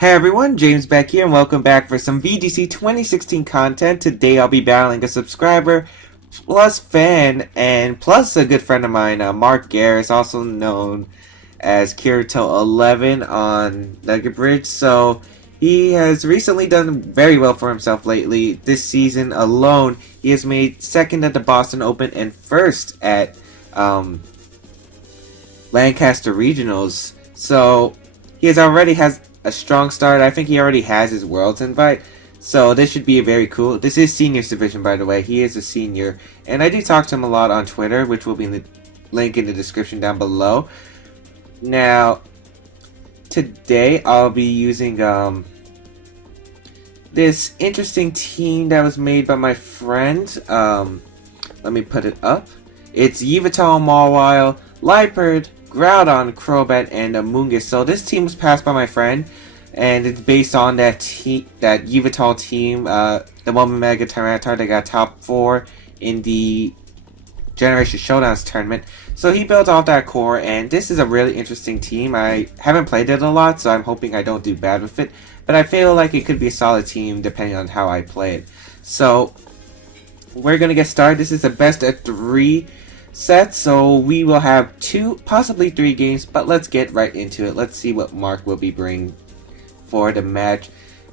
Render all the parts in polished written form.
Hey everyone, James Baek here, and welcome back for some VGC 2016 content. Today I'll be battling a subscriber, plus fan, and plus a good friend of mine, Mark Garris, also known as Kirito11 on Nugget Bridge. So he has recently done very well for himself lately. This season alone, he has made second at the Boston Open and first at Lancaster Regionals. So he already has a strong start. I think he already has his Worlds invite. So this should be very cool. This is Seniors Division, by the way. He is a senior. And I do talk to him a lot on Twitter, which will be in the link in the description down below. Now, today I'll be using this interesting team that was made by my friend. Let me put it up. It's Yveltal, Mawile, Liepard, Groudon, Crobat, and Amoonguss. So this team was passed by my friend, and it's based on that Yveltal team, the one Mega Tyranitar that got top 4 in the Generation Showdowns tournament. So he built off that core, and this is a really interesting team. I haven't played it a lot, so I'm hoping I don't do bad with it, but I feel like it could be a solid team depending on how I play it. So we're gonna get started. This is a best of 3 set, so we will have 2, possibly 3 games, but let's get right into it. Let's see what Mark will be bringing for the match.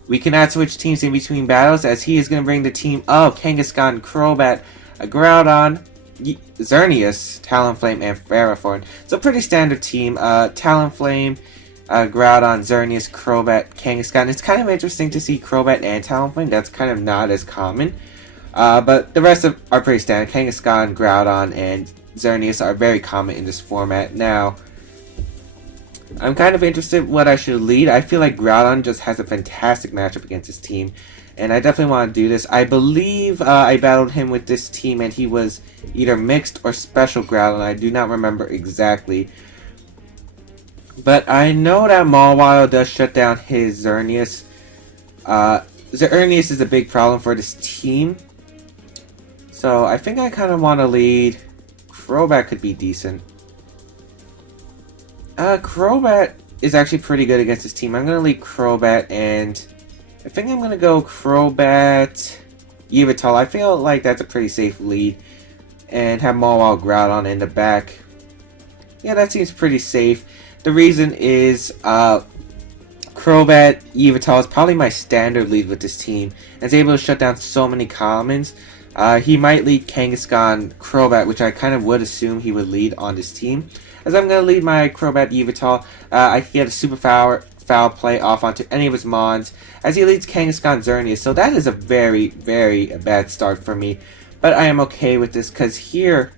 We cannot switch teams in between battles, as he is going to bring the team of Kangaskhan, Crobat, Groudon, Xerneas, Talonflame, and Ferrothorn. So pretty standard team. Talonflame, Groudon, Xerneas, Crobat, Kangaskhan. It's kind of interesting to see Crobat and Talonflame. That's kind of not as common. But the rest are pretty standard. Kangaskhan, Groudon, and Xerneas are very common in this format. Now, I'm kind of interested what I should lead. I feel like Groudon just has a fantastic matchup against this team, and I definitely want to do this. I believe I battled him with this team, and he was either mixed or special Groudon. I do not remember exactly. But I know that Mawile does shut down his Xerneas. Xerneas is a big problem for this team. So I think I kind of want to lead. Crobat could be decent. Crobat is actually pretty good against this team. I'm going to lead Crobat, and I think I'm going to go Crobat, Yveltal. I feel like that's a pretty safe lead. And have Mawile, Groudon in the back. Yeah, that seems pretty safe. The reason is Crobat, Yveltal is probably my standard lead with this team. And is able to shut down so many commons. He might lead Kangaskhan, Crobat, which I kind of would assume he would lead on this team. As I'm going to lead my Crobat Yveltal, I can get a super foul play off onto any of his Mons, as he leads Kangaskhan Xerneas. So that is a very, very bad start for me. But I am okay with this, because here,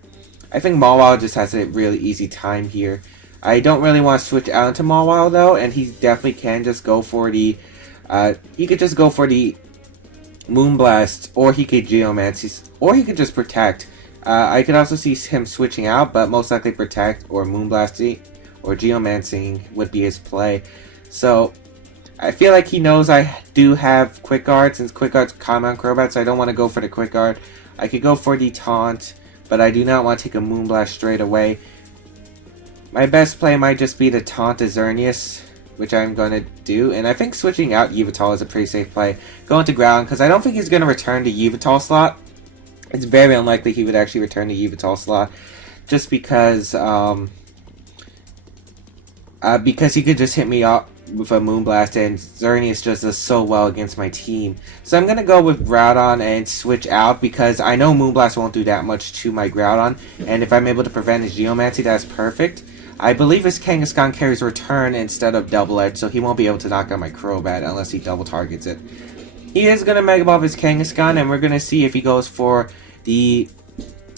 I think Mawile just has a really easy time here. I don't really want to switch out into Mawile, though, and he definitely can just go for the... he could just go for the Moonblast, or he could Geomancy, or he could just Protect. I could also see him switching out, but most likely Protect or Moonblasting or Geomancing would be his play. So I feel like he knows I do have Quick Guard, since Quick Guard's common on Crobat, so I don't want to go for the Quick Guard. I could go for the Taunt, but I do not want to take a Moonblast straight away. My best play might just be to Taunt the Xerneas, which I'm going to do, and I think switching out Yveltal is a pretty safe play. Going to Ground, because I don't think he's going to return the Yveltal slot. It's very unlikely he would actually return the Yveltal slot, just because he could just hit me up with a Moonblast, and Xerneas just does so well against my team. So I'm going to go with Groudon and switch out, because I know Moonblast won't do that much to my Groudon, and if I'm able to prevent his Geomancy, that's perfect. I believe his Kangaskhan carries Return instead of Double Edge, so he won't be able to knock out my Crobat unless he double targets it. He is going to Mega Evolve his Kangaskhan, and we're going to see if he goes for the...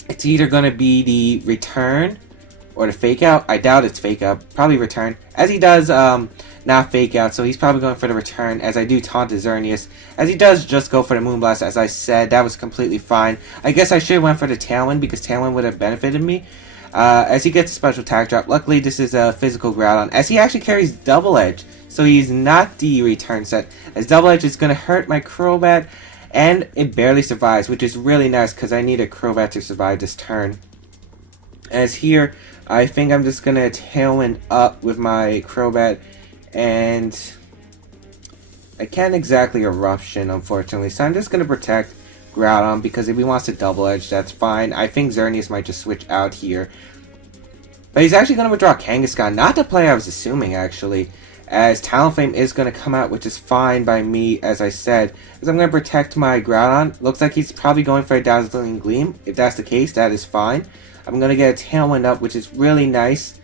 It's either going to be the Return or the Fake Out. I doubt it's Fake Out. Probably Return. As he does not Fake Out, so he's probably going for the Return, as I do taunt the Xerneas. As he does just go for the Moonblast, as I said, that was completely fine. I guess I should have went for the Tailwind, because Tailwind would have benefited me. As he gets a special attack drop. Luckily, this is a physical Groudon, as he actually carries Double Edge, so he's not the return set, as Double Edge is going to hurt my Crobat, and it barely survives, which is really nice, because I need a Crobat to survive this turn. As here, I think I'm just going to Tailwind up with my Crobat, and I can't exactly Eruption, unfortunately, so I'm just going to protect Groudon, because if he wants to Double Edge, that's fine. I think Xerneas might just switch out here. But he's actually going to withdraw Kangaskhan, not the play I was assuming, actually, as Talonflame is going to come out, which is fine by me, as I said, as I'm going to protect my Groudon. Looks like he's probably going for a Dazzling Gleam. If that's the case, that is fine. I'm going to get a Tailwind up, which is really nice,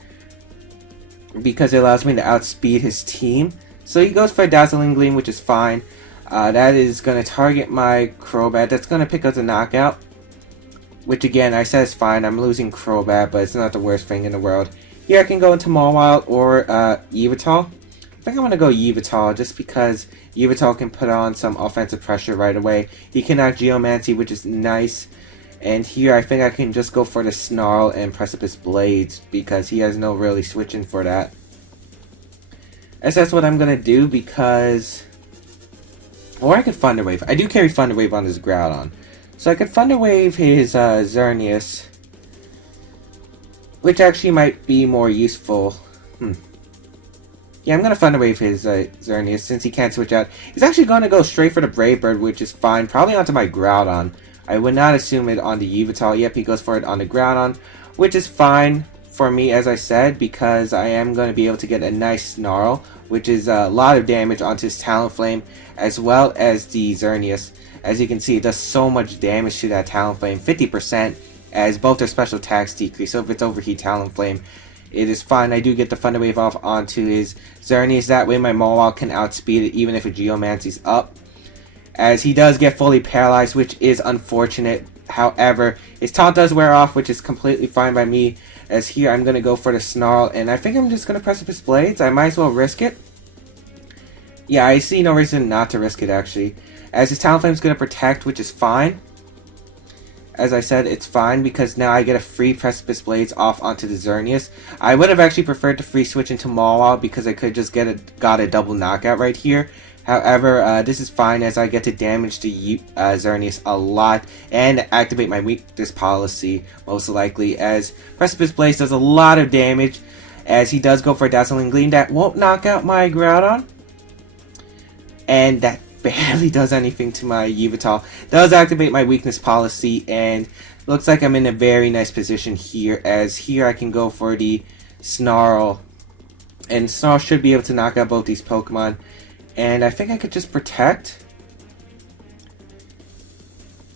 because it allows me to outspeed his team. So he goes for a Dazzling Gleam, which is fine. That is going to target my Crobat. That's going to pick up the knockout, which again, I said is fine. I'm losing Crobat, but it's not the worst thing in the world. Here I can go into Mawile or Yveltal. I think I'm going to go Yveltal just because Yveltal can put on some offensive pressure right away. He can act Geomancy, which is nice. And here I think I can just go for the Snarl and Precipice Blades because he has no really switching for that. As that's what I'm going to do because... Or I could Thunder Wave. I do carry Thunder Wave on his Groudon. So I could Thunder Wave his Xerneas, which actually might be more useful. Yeah, I'm going to Thunder Wave his Xerneas since he can't switch out. He's actually going to go straight for the Brave Bird, which is fine. Probably onto my Groudon. I would not assume it on the Yveltal. Yep, he goes for it on the Groudon, which is fine for me, as I said, because I am going to be able to get a nice Snarl, which is a lot of damage onto his Talonflame, as well as the Xerneas. As you can see, it does so much damage to that Talonflame, 50%, as both their special attacks decrease. So if it's Overheat Talonflame, it is fine. I do get the Thunder Wave off onto his Xerneas. That way my Mawile can outspeed it, even if a Geomancy's up. As he does get fully paralyzed, which is unfortunate. However, his taunt does wear off, which is completely fine by me. As here, I'm going to go for the Snarl, and I think I'm just going to Precipice Blades. I might as well risk it. Yeah, I see no reason not to risk it, actually. As his Talonflame's going to protect, which is fine. As I said, it's fine, because now I get a free Precipice Blades off onto the Xerneas. I would have actually preferred to free switch into Mawile, because I could just got a double knockout right here. However, this is fine as I get to damage the Xerneas a lot and activate my weakness policy, most likely, as Precipice Blaze does a lot of damage as he does go for a Dazzling Gleam that won't knock out my Groudon. And that barely does anything to my Yveltal. Does activate my weakness policy, and looks like I'm in a very nice position here, as here I can go for the Snarl. And Snarl should be able to knock out both these Pokemon. And I think I could just protect.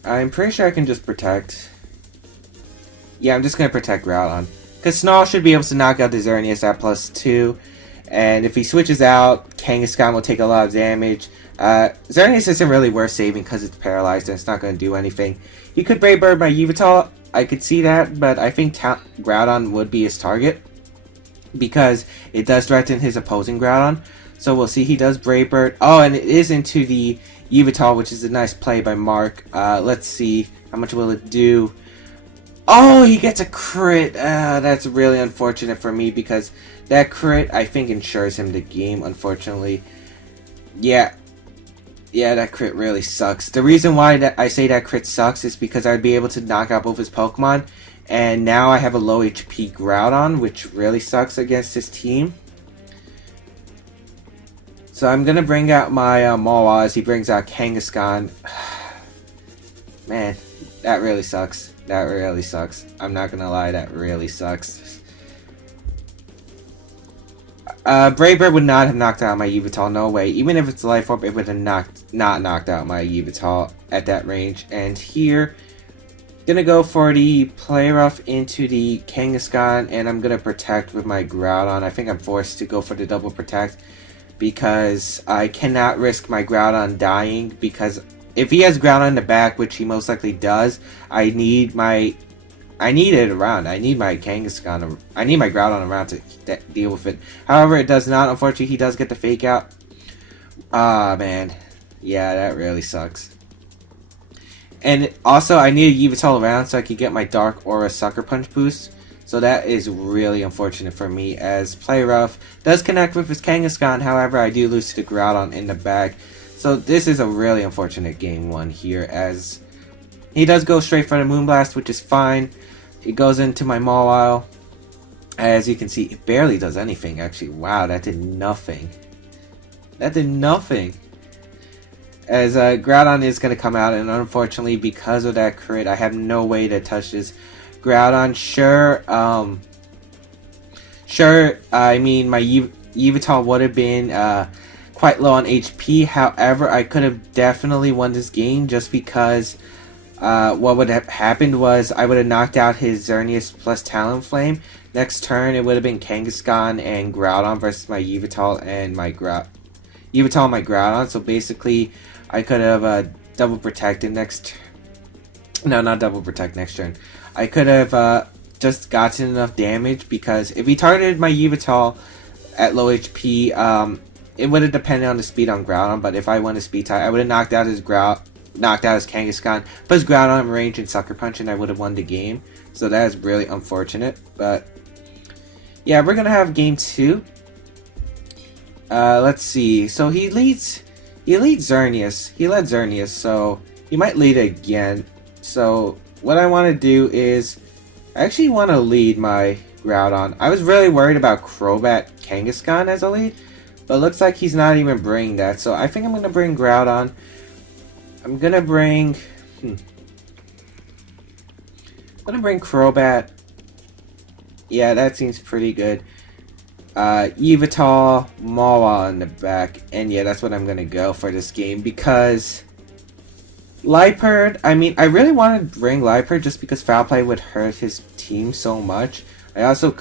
I'm pretty sure I can just protect. Yeah, I'm just going to protect Groudon. Because Snarl should be able to knock out the Xerneas at +2. And if he switches out, Kangaskhan will take a lot of damage. Xerneas isn't really worth saving because it's paralyzed and it's not going to do anything. He could Brave Bird my Yveltal. I could see that, but I think Groudon would be his target. Because it does threaten his opposing Groudon. So we'll see. He does Brave Bird. Oh, and it is into the Yveltal, which is a nice play by Mark. Let's see. How much will it do? Oh, he gets a crit. That's really unfortunate for me because that crit, I think, ensures him the game, unfortunately. Yeah, that crit really sucks. The reason why I say that crit sucks is because I'd be able to knock out both his Pokemon. And now I have a low HP Groudon, which really sucks against his team. So I'm going to bring out my Mawile as he brings out Kangaskhan. Man, that really sucks. That really sucks. I'm not going to lie, that really sucks. Brave Bird would not have knocked out my Yveltal, no way. Even if it's Life Orb, it would have not knocked out my Yveltal at that range. And here, gonna go for the Play Rough into the Kangaskhan, and I'm going to protect with my Groudon. I think I'm forced to go for the double protect, because I cannot risk my Groudon dying, because if he has Groudon in the back, which he most likely does, I need it around. I need my Kangaskhan. I need my Groudon around to deal with it. However, it does not. Unfortunately, he does get the Fake Out. Ah, man. Yeah, that really sucks. And also, I need a Yveltal around so I can get my Dark Aura Sucker Punch boost. So that is really unfortunate for me, as Play Rough does connect with his Kangaskhan. However, I do lose to the Groudon in the back. So this is a really unfortunate game one here, as he does go straight for the Moonblast, which is fine. It goes into my Mawile. As you can see, it barely does anything, actually. Wow, that did nothing. That did nothing. as Groudon is going to come out, and unfortunately because of that crit, I have no way to touch this Groudon. Sure, I mean, my Yveltal would have been quite low on HP. However, I could have definitely won this game just because what would have happened was I would have knocked out his Xerneas plus Talonflame. Next turn, it would have been Kangaskhan and Groudon versus my Yveltal and my Groudon. So basically, I could have double protected next. No, not double protect next turn. I could have just gotten enough damage, because if he targeted my Yveltal at low HP, it would have depended on the speed on Groudon. But if I won a speed tie, I would have knocked out his Kangaskhan, put his Groudon in range and Sucker Punch, and I would have won the game. So that is really unfortunate. But yeah, we're gonna have game 2. Let's see. So he leads Xerneas. He led Xerneas, so he might lead again. So what I want to do is, I actually want to lead my Groudon. I was really worried about Crobat Kangaskhan as a lead, but it looks like he's not even bringing that. So I think I'm going to bring Groudon. I'm going to bring Crobat. Yeah, that seems pretty good. Yveltal, Mawile in the back. And yeah, that's what I'm going to go for this game, because Liepard, I mean, I really want to bring Liepard just because Foul Play would hurt his team so much. I also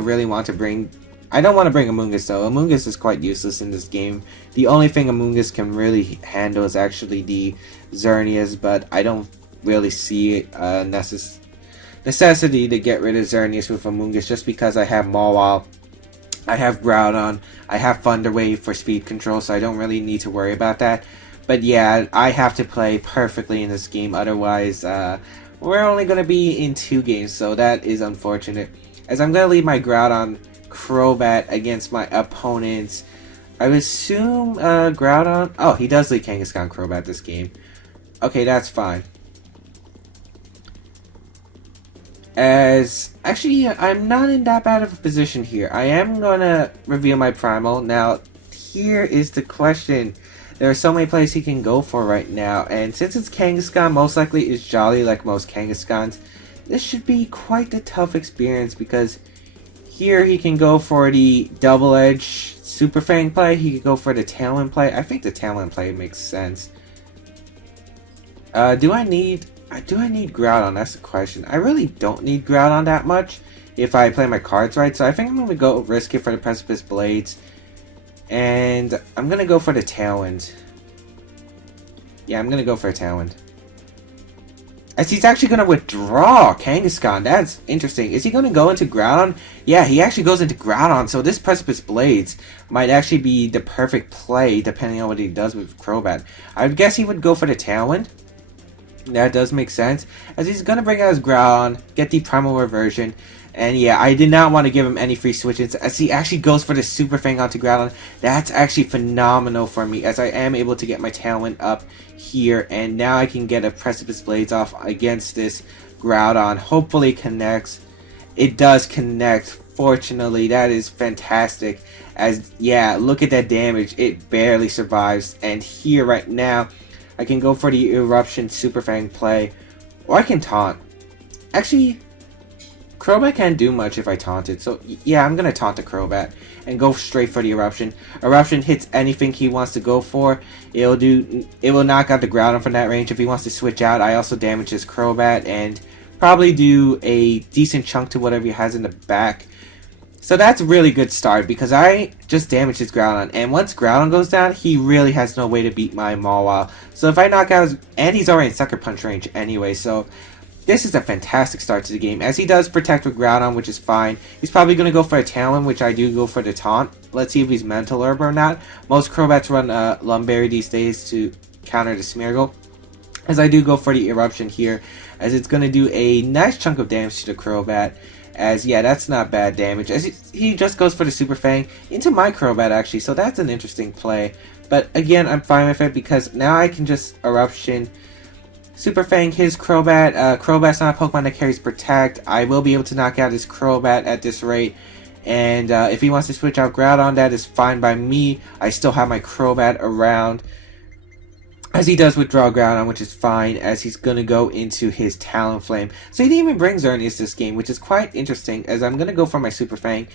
really want to bring, I don't want to bring Amoonguss though. Amoonguss is quite useless in this game. The only thing Amoonguss can really handle is actually the Xerneas, but I don't really see a necessity to get rid of Xerneas with Amoonguss, just because I have Mawile, I have Groudon, I have Thunder Wave for speed control, so I don't really need to worry about that. But yeah, I have to play perfectly in this game, otherwise we're only going to be in 2 games, so that is unfortunate. As I'm going to leave my Groudon Crobat against my opponents. I would assume Groudon, oh, he does lead Kangaskhan Crobat this game. Okay, that's fine. As, actually, I'm not in that bad of a position here. I am going to reveal my Primal. Now, here is the question. There are so many plays he can go for right now, and since it's Kangaskhan, most likely it's Jolly like most Kangaskhan's. This should be quite a tough experience, because here he can go for the Double Edge Super Fang play, he could go for the Tailwind play. I think the Tailwind play makes sense. Do I need Groudon? That's the question. I really don't need Groudon that much if I play my cards right, so I think I'm going to go risk it for the Precipice Blades. And I'm going to go for the Tailwind. Yeah, I'm going to go for a Tailwind. As he's actually going to withdraw Kangaskhan. That's interesting. Is he going to go into Groudon? Yeah, he actually goes into Groudon. So this Precipice Blades might actually be the perfect play depending on what he does with Crobat. I would guess he would go for the Tailwind. That does make sense. As he's going to bring out his Groudon, get the Primal Reversion. And yeah, I did not want to give him any free switches, as he actually goes for the Super Fang onto Groudon. That's actually phenomenal for me, as I am able to get my Tailwind up here, and now I can get a Precipice Blades off against this Groudon. Hopefully it connects. It does connect. Fortunately, that is fantastic. As, yeah, look at that damage. It barely survives. And here right now, I can go for the Eruption Super Fang play, or I can taunt. Actually, Crobat can't do much if I taunt it, so yeah, I'm gonna taunt the Crobat and go straight for the Eruption. Eruption hits anything he wants to go for. It will knock out the Groudon from that range. If he wants to switch out, I also damage his Crobat and probably do a decent chunk to whatever he has in the back. So that's a really good start, because I just damaged his Groudon, and once Groudon goes down, he really has no way to beat my Mawile. So if I knock out his, and he's already in Sucker Punch range anyway, so this is a fantastic start to the game, as he does protect with Groudon, which is fine. He's probably going to go for a Talon, which I do go for the Taunt. Let's see if he's Mental Herb or not. Most Crobats run Lumberry these days to counter the Smeargle, as I do go for the Eruption here, as it's going to do a nice chunk of damage to the Crobat. As, yeah, that's not bad damage, as he just goes for the Super Fang into my Crobat, actually, so that's an interesting play. But again, I'm fine with it, because now I can just Eruption Super Fang his Crobat. Crobat's not a Pokemon that carries Protect. I will be able to knock out his Crobat at this rate. And if he wants to switch out Groudon, that is fine by me. I still have my Crobat around. as he does withdraw Groudon, which is fine, as he's going to go into his Talonflame. So he didn't even bring Xerneas this game, which is quite interesting, as I'm going to go for my Super Fang,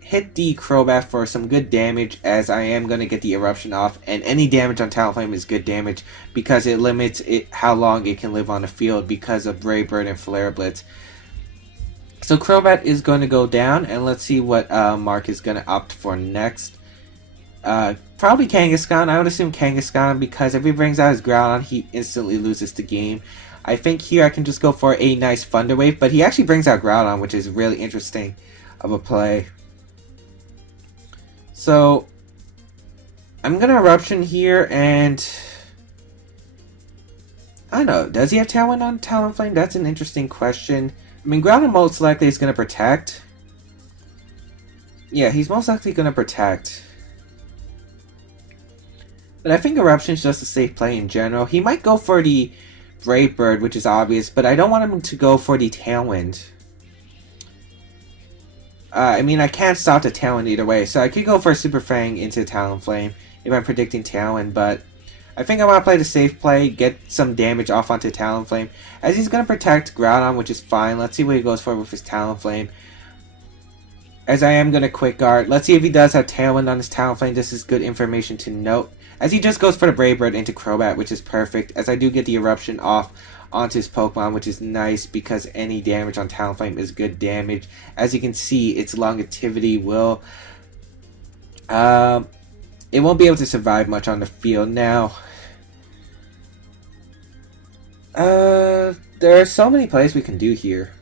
hit the Crobat for some good damage, as I am going to get the Eruption off, and any damage on Talonflame is good damage, because it limits how long it can live on the field because of Brave Bird and Flare Blitz. So Crobat is going to go down, and let's see what Mark is going to opt for next. Probably Kangaskhan. I would assume Kangaskhan, because if he brings out his Groudon, he instantly loses the game. I think here I can just go for a nice Thunder Wave, but he actually brings out Groudon, which is really interesting of a play. So I'm gonna Eruption here, and I don't know, does he have Tailwind on Talonflame? That's an interesting question. I mean, Groudon most likely is gonna protect. Yeah, he's most likely gonna protect. But I think Eruption is just a safe play in general. He might go for the Brave Bird, which is obvious, but I don't want him to go for the Tailwind. I mean, I can't stop the Tailwind either way, so I could go for a Super Fang into Talonflame if I'm predicting Tailwind, but I think I want to play the safe play, get some damage off onto Talonflame, as he's going to protect Groudon, which is fine. Let's see what he goes for with his Talonflame, as I am going to Quick Guard. Let's see if he does have Tailwind on his Talonflame. This is good information to note, as he just goes for the Brave Bird into Crobat, which is perfect, as I do get the Eruption off onto his Pokemon, which is nice because any damage on Talonflame is good damage. As you can see, its longevity will it won't be able to survive much on the field. Now there are so many plays we can do here.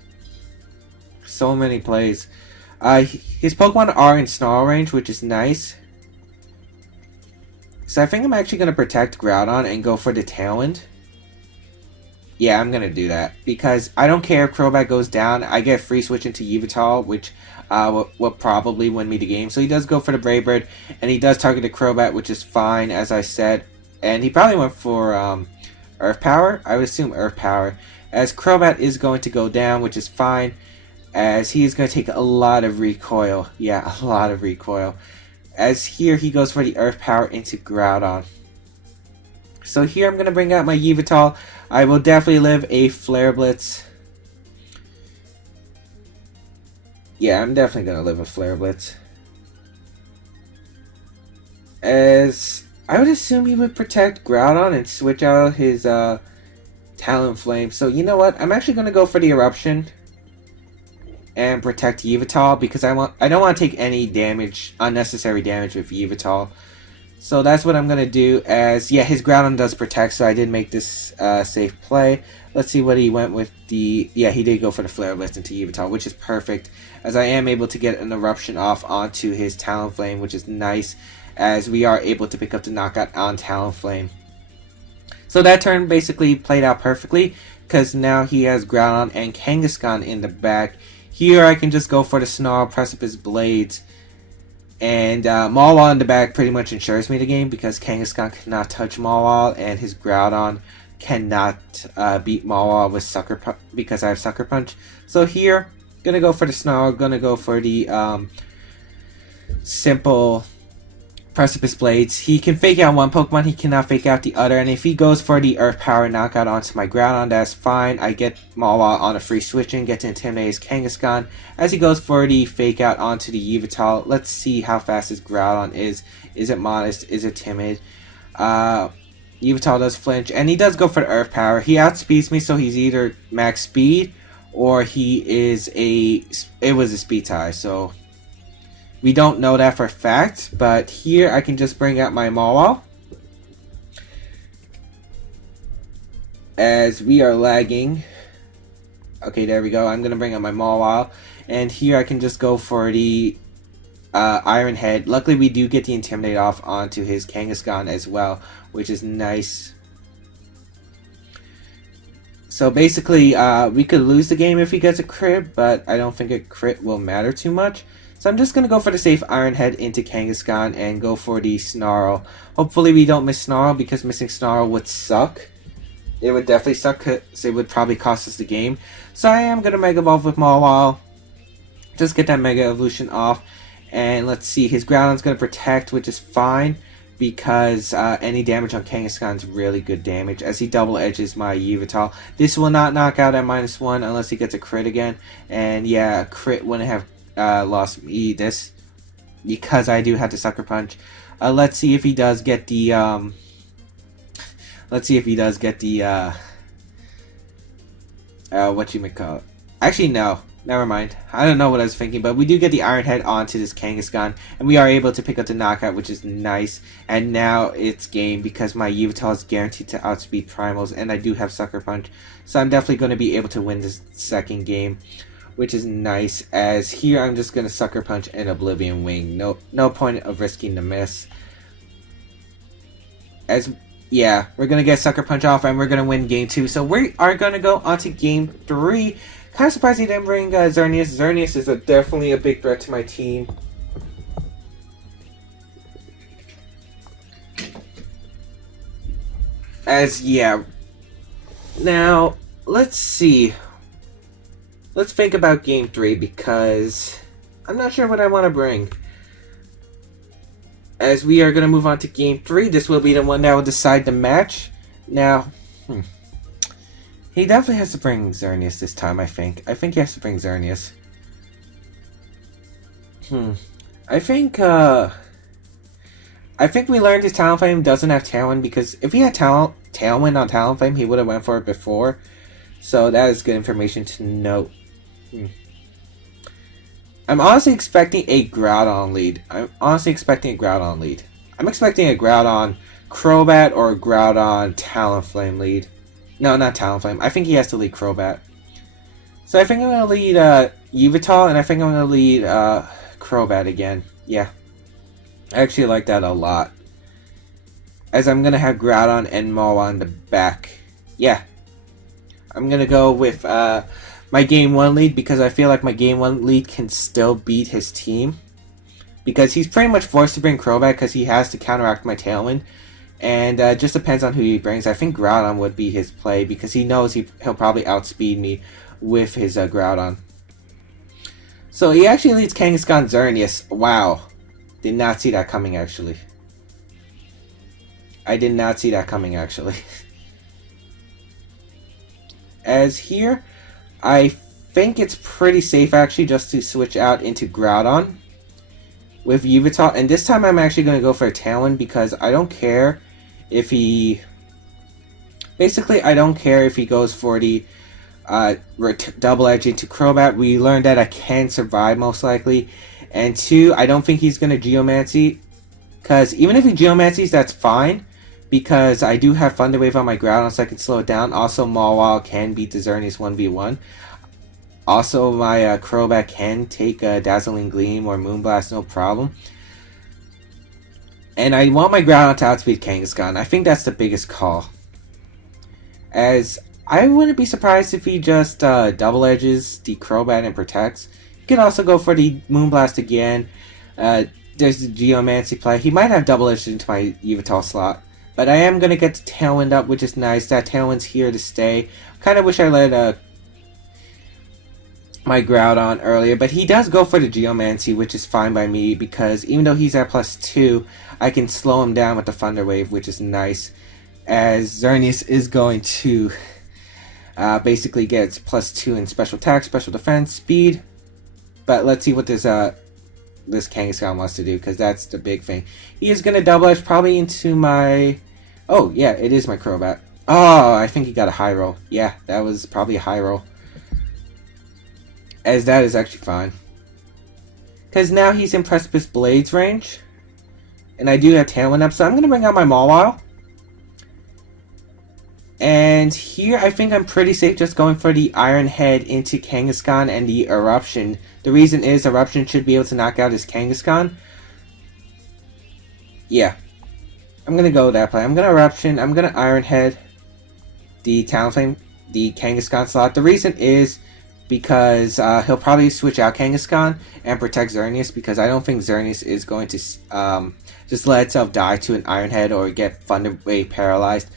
So many plays. His Pokemon are in Snarl range, which is nice. So I think I'm actually going to protect Groudon and go for the Tailwind. Yeah, I'm going to do that, because I don't care if Crobat goes down. I get free switch into Yveltal, which will probably win me the game. So he does go for the Brave Bird, and he does target the Crobat, which is fine, as I said. And he probably went for Earth Power. I would assume Earth Power, as Crobat is going to go down, which is fine, as he is going to take a lot of recoil. Yeah, a lot of recoil. As here he goes for the Earth Power into Groudon. So here I'm going to bring out my Yveltal. I will definitely live a Flare Blitz. Yeah, I'm definitely going to live a Flare Blitz, as I would assume he would protect Groudon and switch out his Talonflame. So you know what? I'm actually going to go for the Eruption and protect Yveltal, because I don't want to take any damage, unnecessary damage with Yveltal. So that's what I'm going to do, as yeah, his Groudon does protect, so I did make this safe play. Let's see what he went with. Yeah, he did go for the Flare Blitz into Yveltal, which is perfect, as I am able to get an Eruption off onto his Talonflame, which is nice, as we are able to pick up the knockout on Talonflame. So that turn basically played out perfectly, because now he has Groudon and Kangaskhan in the back. Here I can just go for the Snarl, Precipice Blades, and Mawile in the back pretty much ensures me the game, because Kangaskhan cannot touch Mawile, and his Groudon cannot beat Mawile with Sucker Punch, because I have Sucker Punch. So here, gonna go for the Snarl, gonna go for the simple Precipice Blades. He can fake out one Pokemon, he cannot fake out the other, and if he goes for the Earth Power knockout onto my Groudon, that's fine. I get Mawile on a free switch and get to intimidate his Kangaskhan, as he goes for the fake out onto the Yveltal. Let's see how fast his Groudon is. Is it modest? Is it timid? Yveltal does flinch, and he does go for the Earth Power. He outspeeds me, so he's either max speed, or he is it was a speed tie, so we don't know that for a fact. But here I can just bring out my Mawile, as we are lagging. Okay, there we go. I'm gonna bring out my Mawile, and here I can just go for the Iron Head. Luckily we do get the Intimidate off onto his Kangaskhan as well, which is nice. So basically we could lose the game if he gets a crit, but I don't think a crit will matter too much. So I'm just going to go for the safe Iron Head into Kangaskhan and go for the Snarl. Hopefully we don't miss Snarl, because missing Snarl would suck. It would definitely suck, because it would probably cost us the game. So I am going to Mega Evolve with Mawile. Just get that Mega Evolution off. And let's see, his Groudon's going to protect, which is fine. because any damage on Kangaskhan is really good damage, as he double edges my Yveltal. This will not knock out at -1 unless he gets a crit again, and yeah, a crit wouldn't have lost me this, because I do have the Sucker Punch. Let's see if he does get the whatchamacallit. Actually, no. Never mind. I don't know what I was thinking, but we do get the Iron Head onto this Kangaskhan, and we are able to pick up the knockout, which is nice. And now it's game, because my Yveltal is guaranteed to outspeed Primals, and I do have Sucker Punch. So I'm definitely going to be able to win this second game, which is nice, as here I'm just going to Sucker Punch and Oblivion Wing. No point of risking the miss. Yeah, we're going to get Sucker Punch off, and we're going to win game 2. So we are going to go on to game 3. Kind of surprised he didn't bring Xerneas. Xerneas is definitely a big threat to my team. Yeah. Now, let's see. Let's think about game 3, because I'm not sure what I want to bring. As we are going to move on to game 3, this will be the one that will decide the match. Now, he definitely has to bring Xerneas this time, I think. I think he has to bring Xerneas. I think we learned his Talonflame doesn't have Tailwind, because if he had Tailwind on Talonflame, he would have went for it before. So that is good information to note. I'm honestly expecting a Groudon lead. I'm expecting a Groudon Crobat or a Groudon Talonflame lead. No, not Talonflame. I think he has to lead Crobat. So I think I'm going to lead Yveltal, and I think I'm going to lead Crobat again. Yeah. I actually like that a lot. As I'm going to have Groudon and Mawile in the back. Yeah. I'm going to go with my Game 1 lead, because I feel like my Game 1 lead can still beat his team. Because he's pretty much forced to bring Crobat, because he has to counteract my Tailwind. And it just depends on who he brings. I think Groudon would be his play, because he knows he'll probably outspeed me with his Groudon. So he actually leads Kangaskhan Xerneas. Wow. Did not see that coming, actually. I did not see that coming, actually. As here, I think it's pretty safe, actually, just to switch out into Groudon with Yveltal. And this time I'm actually going to go for a Tailwind, because I don't care if he... Basically, I don't care if he goes for the double edge into Crobat. We learned that I can survive, most likely. And 2, I don't think he's going to Geomancy, because even if he Geomancies, that's fine, because I do have Thunder Wave on my Groudon, so I can slow it down. Also, Mawile can beat the Xerneas 1v1. Also, my Crobat can take a Dazzling Gleam or Moonblast, no problem. And I want my Groudon to outspeed Kangaskhan. I think that's the biggest call. As I wouldn't be surprised if he just double edges the Crobat and protects. He could also go for the Moonblast again. There's the Geomancy play. He might have double edged into my Yveltal slot. But I am going to get the Tailwind up, which is nice. That Tailwind's here to stay. Kind of wish I let my Groudon earlier, but he does go for the Geomancy, which is fine by me, because even though he's at +2, I can slow him down with the Thunder Wave, which is nice, as Xerneas is going to basically get +2 in special attack, special defense, speed. But let's see what this Kangaskhan wants to do, because that's the big thing. He is going to double edge probably into my... Oh, yeah, it is my Crobat. Oh, I think he got a high roll. Yeah, that was probably a high roll. As that is actually fine. Because now he's in Precipice Blades range. And I do have Tailwind up, so I'm going to bring out my Mawile. And here I think I'm pretty safe just going for the Iron Head into Kangaskhan and the Eruption. The reason is Eruption should be able to knock out his Kangaskhan. Yeah. I'm going to go with that play. I'm going to Eruption. I'm going to Iron Head the Talonflame, the Kangaskhan slot. The reason is because he'll probably switch out Kangaskhan and protect Xerneas, because I don't think Xerneas is going to just let itself die to an Iron Head or get Thunder Wave paralyzed.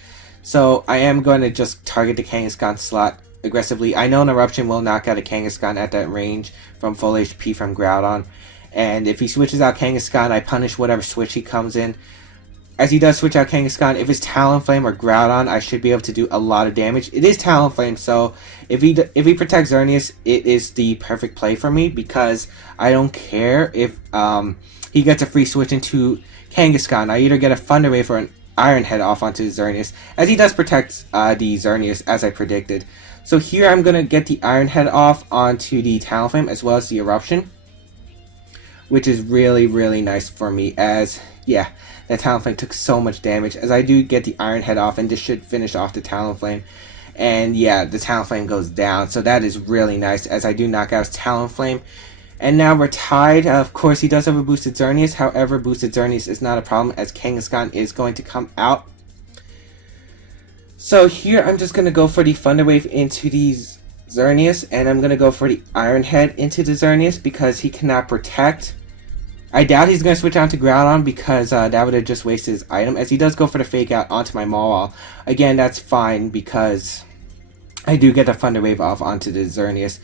So I am going to just target the Kangaskhan slot aggressively. I know an Eruption will knock out a Kangaskhan at that range from full HP from Groudon. And if he switches out Kangaskhan, I punish whatever switch he comes in. as he does switch out Kangaskhan. If it's Talonflame or Groudon, I should be able to do a lot of damage. It is Talonflame, so if he protects Xerneas, it is the perfect play for me, because I don't care if he gets a free switch into Kangaskhan. I either get a Thunder Wave or an Iron Head off onto Xerneas, as he does protect the Xerneas, as I predicted. So here I'm going to get the Iron Head off onto the Talonflame, as well as the Eruption, which is really, really nice for me, as, yeah, that Talonflame took so much damage, as I do get the Iron Head off, and this should finish off the Talonflame. And yeah, the Talonflame goes down, so that is really nice, as I do knock out his Talonflame. And now we're tied. Of course, he does have a boosted Xerneas, however, boosted Xerneas is not a problem, as Kangaskhan is going to come out. So here, I'm just going to go for the Thunder Wave into these Xerneas, and I'm going to go for the Iron Head into the Xerneas, because he cannot protect. I doubt he's going to switch on to Groudon, because that would have just wasted his item, as he does go for the Fake Out onto my Mawile. Again, that's fine, because I do get the Thunder Wave off onto the Xerneas,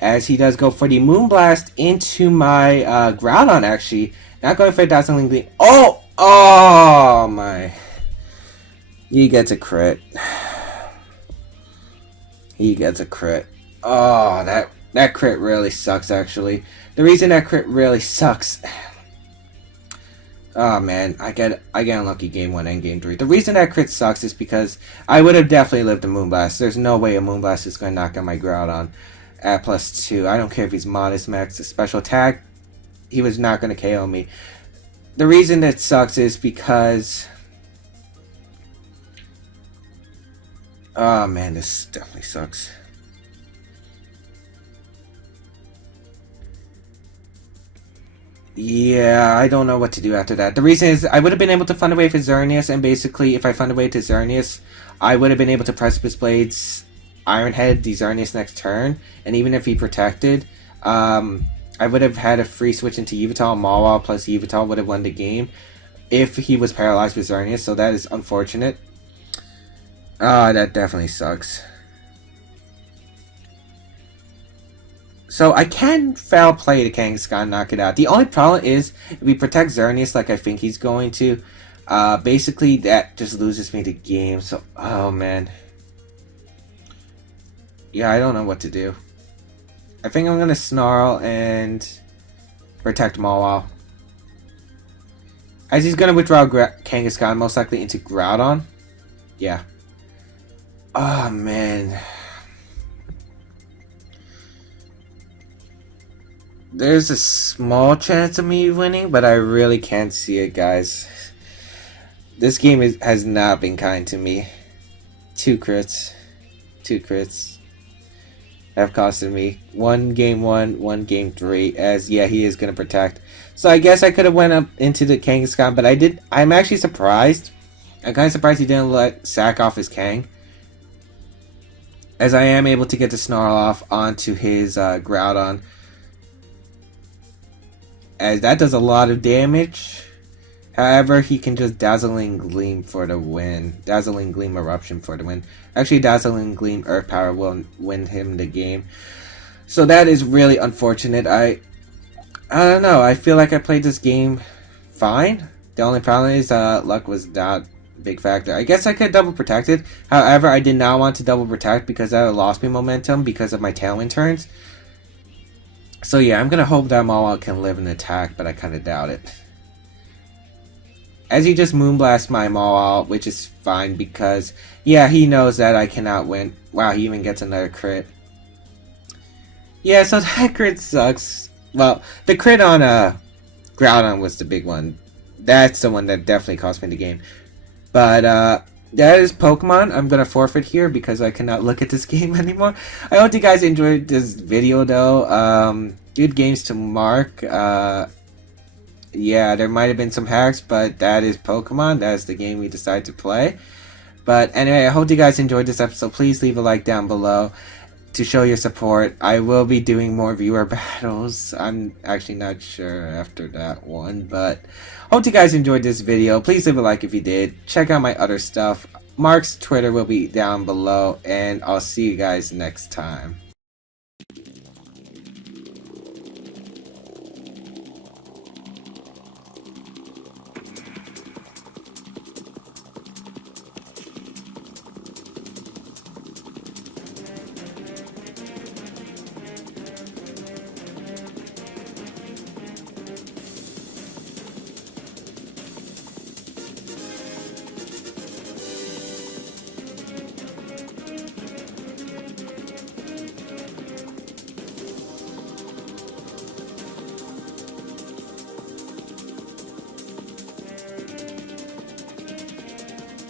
as he does go for the Moonblast into my Groudon, actually. Not going for a Dazzling Gleam. Oh! Oh, my. He gets a crit. He gets a crit. Oh, that crit really sucks, actually. The reason that crit really sucks... Oh man, I get unlucky game 1 and game 3. The reason that crit sucks is because I would have definitely lived a Moonblast. There's no way a Moonblast is going to knock out my Groudon at +2. I don't care if he's Modest Max, a special attack. He was not going to KO me. The reason that sucks is because... Oh man, this definitely sucks. Yeah, I don't know what to do after that. The reason is I would have been able to Thunder Wave his Xerneas, and basically if I Thunder Wave his Xerneas, I would have been able to Precipice Blades Iron Head the Xerneas next turn, and even if he protected, I would have had a free switch into Yveltal. Mawile plus Yveltal would have won the game if he was paralyzed with Xerneas, so that is unfortunate. That definitely sucks. So I can foul play the Kangaskhan, knock it out. The only problem is if he protects Xerneas like I think he's going to, basically that just loses me the game. So, oh man. Yeah, I don't know what to do. I think I'm going to Snarl and protect Mawile, as he's going to withdraw Kangaskhan most likely into Groudon. Yeah. Oh man. There's a small chance of me winning, but I really can't see it, guys. This game has not been kind to me. 2 crits. 2 crits have costed me. 1 game 1, 1 game 3, as yeah, he is going to protect. So I guess I could have went up into the Kangaskhan, but I'm actually surprised. I'm kind of surprised he didn't let sack off his Kang, as I am able to get the Snarl off onto his Groudon, as that does a lot of damage. However, he can just Dazzling Gleam for the win. Dazzling Gleam Eruption for the win. Actually, Dazzling Gleam Earth Power will win him the game. So that is really unfortunate. I don't know. I feel like I played this game fine. The only problem is luck was not a big factor. I guess I could double protect it. However, I did not want to double protect because that lost me momentum because of my Tailwind turns. So yeah, I'm going to hope that Mawile can live an attack, but I kind of doubt it. As he just Moonblast my Mawile, which is fine because, yeah, he knows that I cannot win. Wow, he even gets another crit. Yeah, so that crit sucks. Well, the crit on Groudon was the big one. That's the one that definitely cost me the game. But, that is Pokemon. I'm going to forfeit here because I cannot look at this game anymore. I hope you guys enjoyed this video though. Good games to mark. Yeah, there might have been some hacks, but that is Pokemon. That is the game we decided to play. But anyway, I hope you guys enjoyed this episode. Please leave a like down below to show your support. I will be doing more viewer battles. I'm actually not sure after that one, but hope you guys enjoyed this video. Please leave a like if you did. Check out my other stuff. Mark's Twitter will be down below, and I'll see you guys next time.